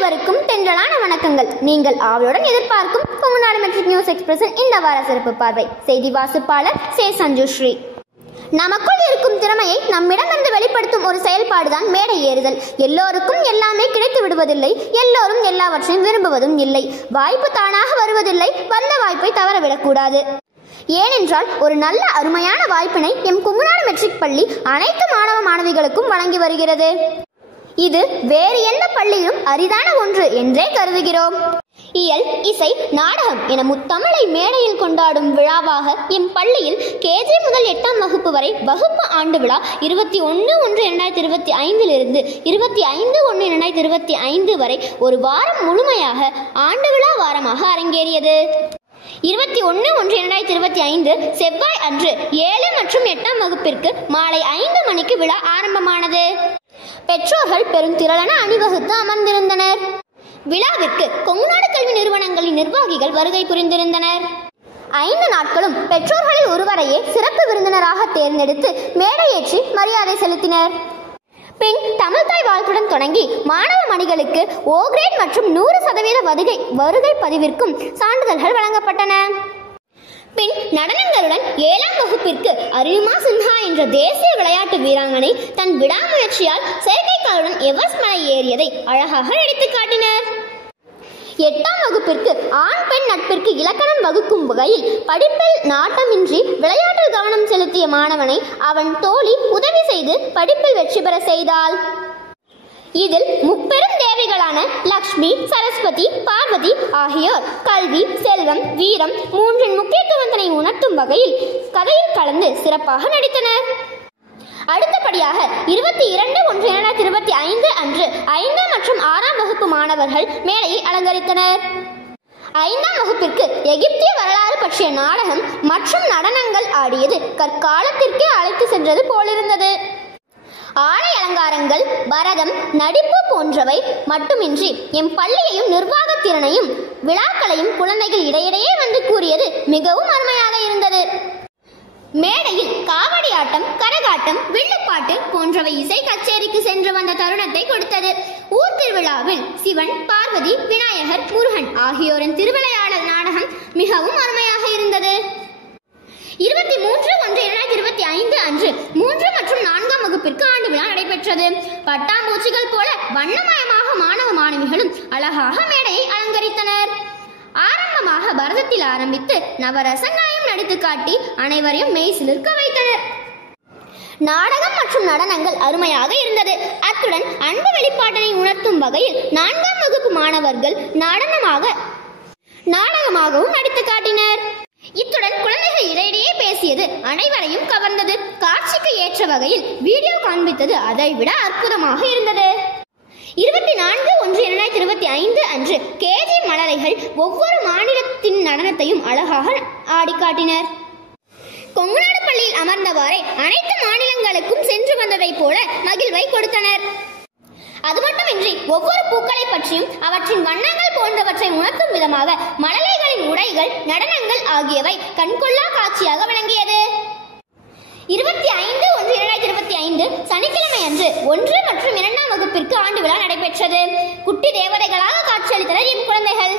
அனைவருக்கும் தென்றலான வணக்கங்கள். நீங்கள் ஆவலுடன் எதிர்பார்க்கும் கொங்குநாடு மெட்ரிக் நியூஸ் எக்ஸ்பிரஸின் இந்த வார சிறப்பு பார்வை. செய்தி வாசிப்பாளர் சே சஞ்சுஸ்ரீ. நமக்குள் இருக்கும் திறமையை நம்மிடமிருந்து வெளிப்படுத்தும் ஒரு செயல்பாடுதான் மேடை ஏறுதல். எல்லோருக்கும் எல்லாமே கிடைத்து விடுவதில்லை, எல்லோரும் எல்லாவற்றையும் விரும்புவதும் இல்லை. வாய்ப்பு தானாக வருவதில்லை, வந்த வாய்ப்பை தவறவிடக்கூடாது. ஏனென்றால் ஒரு நல்ல அருமையான வாய்ப்பினை எம் கொங்குநாடு மெட்ரிக் பள்ளி அனைத்து மாணவ மாணவிகளுக்கும் வழங்கி வருகிறது. இது வேறு எந்த பள்ளியிலும் அரிதான ஒன்று என்றே கருதுகிறோம். இயல், இசை, நாடகம் என முத்தமிழை மேடையில் கொண்டாடும் விழாவாக எம் பள்ளியில் கேஜி முதல் 8ஆம் வகுப்பு வரை வகுப்பு ஆண்டு விழா 21/1/2025 இருந்து 25/1/2025 வரை ஒரு வாரம் முழுமையாக ஆண்டு விழா வாரமாக அரங்கேறியது. 21/1/2025 செவ்வாய் அன்று 7 மற்றும் 8ஆம் வகுப்பிற்கு மாலை 5 மணிக்கு விழா ஆரம்பமானது. பெற்றோர்கள் பெருந்திரளான அணிவகுத்து அமர்ந்திருந்தனர். விழாவிற்கு கொங்குநாடு கல்வி நிறுவனங்களின் நிர்வாகிகள் வருகை புரிந்திருந்தனர். 5 நாட்களும் பெற்றோர்களில் ஒருவரையே சிறப்பு விருந்தினராக தேர்ந்தெடுத்து மேடையேற்றி மரியாதை செலுத்தினர். பின் தமிழ்தாய் வாழ்த்துடன் தொடங்கி மாணவ மணிகளுக்கு O கிரேட் மற்றும் 100% வருகை பதிவிற்கும் சான்றிதழ்கள் வழங்கப்பட்டன. பின் நடனங்களுடன் 7ஆம் வகுப்பிற்கு அரியுமா சின்ஹா என்ற தேசிய விளையாட்டு வீராங்கனை தன் விடாமுயற்சியால் செயற்கைக்காலுடன் எவரெஸ்ட் மலை ஏறியதை அழகாக எடுத்து காட்டினர். 8ஆம் வகுப்பிற்கு ஆண் பெண் நட்பிற்கு இலக்கணம் வகுக்கும் வகையில் படிப்பில் நாட்டமின்றி விளையாட்டில் கவனம் செலுத்திய மாணவனை அவன் தோழி உதவி செய்து படிப்பில் வெற்றி பெற செய்தாள். இதில் முப்பெரும் தேவிகளான லக்ஷ்மி, சரஸ்வதி, பார்வதி ஆகியோர் கல்வி, செல்வம், வீரம் மூன்றின் முக்கியத்துவத்தினை உணர்த்தும் வகையில் கதையில் கலந்து சிறப்பாக நடித்தனர். அடுத்தபடியாக 22/1/2025 அன்று 5 மற்றும் 6ஆம் வகுப்பு மாணவர்கள் மேடையை அலங்கரித்தனர். 5ஆம் வகுப்பிற்கு எகிப்திய வரலாறு பற்றிய நாடகம் மற்றும் நடனங்கள் ஆடியது கற்காலத்திற்கே அழைத்து சென்றது போலிருந்தது. ஆடை அலங்காரங்கள், பரதம், நடிப்பு போன்றவை மட்டுமின்றி எம் பள்ளியையும் நிர்வாகத்திறனையும் விழாக்களையும் குழந்தைகள் இடையிடையே வந்து கூறியது மிகவும் அருமையாக இருந்தது. மேடையில் காவடி ஆட்டம், கரகாட்டம், வில்லுப்பாட்டு போன்றவை இசை கச்சேரிக்கு சென்று வந்த தருணத்தை கொடுத்தது. ஊர் திருவிழாவில் சிவன், பார்வதி, விநாயகர், முருகன் ஆகியோரின் திருவிளையாடல் நாடகம் மிகவும் அருமையாக இருந்தது. 23/1/2025 அன்று 3 மற்றும் 4ஆம் வகுப்பிற்கு ஆண்டு விழா நடைபெற்றது. பட்டாம்பூச்சிகள் போல வண்ணமயமாக மாணவ மாணவிகளும் அழகாக மேடையை அலங்கரித்தனர். ஆரம்பமாக பரதத்தில் ஆரம்பித்து நவரசங்களையும் நடித்து காட்டி அனைவரையும் மெய் சிலிர்க்க வைத்தனர். நாடகம் மற்றும் நடனங்கள் அருமையாக இருந்தது. அத்துடன் அன்பு வெளிப்பாட்டினை உணர்த்தும் வகையில் 4ஆம் வகுப்பு மாணவர்கள் நாடகமாகவும் நடித்து காட்டினர். இத்துடன் குழந்தைகள் இடையிடையே பேசியது அனைவரையும் கவர்ந்தது. காட்சிக்கு ஏற்ற வகையில் வீடியோ காண்பித்தது அதைவிட அற்புதமாக இருந்தது. 24/1/2025 அன்று கேஜி மழலைகள் ஒவ்வொரு மாநிலத்தின் நடனத்தையும் அழகாக ஆடி காட்டினர். கொங்குநாடு பள்ளியில் அமர்ந்தவாறே அனைத்து மாநிலங்களுக்கும் சென்று வந்ததை போல மகிழ்வை கொடுத்தனர். அது மட்டுமின்றி ஒவ்வொரு பூக்களை பற்றியும் அவற்றின் வண்ணங்கள் போன்றவற்றை உணர்த்தும் விதமாக மழலைகளின் உடைகள், நடனங்கள் ஆகியவை கண்கொள்ளா காட்சியாக விளங்கியது. 25/1/2025 சனிக்கிழமை அன்று 1 மற்றும் 2ஆம் வகுப்பிற்கு ஆண்டு விழா நடைபெற்றது. குட்டி தேவதைகளாக காட்சியளித்தனர் என் குழந்தைகள்.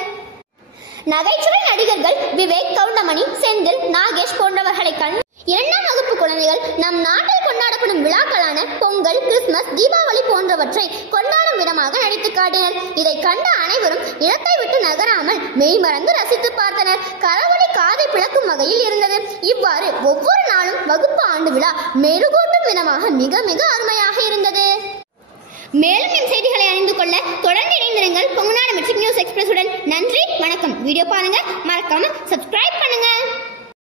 நகைச்சுவை நடிகர்கள் விவேக், கவுண்டமணி, செந்தில், நாகேஷ் போன்றவர்களை கண்டு 2ஆம் வகுப்பு குழந்தைகள் நம் நாட்டில் கொண்டாடப்படும் விழாக்களான பொங்கல், கிறிஸ்துமஸ், தீபாவளி போன்றவற்றை கொண்டாடும் விதமாக நடித்து காட்டினர். இதை கண்ட அனைவரும் இடத்தை விட்டு நகராமல் மெய்மறந்து ரசித்து பார்த்தனர். கரவொலி காதை பிளக்கும் வகையில் இருந்தது. இவ்வாறு ஒவ்வொரு நாளும் வகுப்பு ஆண்டு விழா மெருகூட்டும் விதமாக மிக மிக அருமையாக இருந்தது. மேலும் என் செய்திகளை அறிந்து கொள்ள தொடர்ந்து இணைந்திருங்கள் கொங்குநாடு மெட்ரிக் நியூஸ் எக்ஸ்பிரஸுடன். நன்றி, வணக்கம். வீடியோ பாருங்க, மறக்காம சப்ஸ்கிரைப் பண்ணுங்க.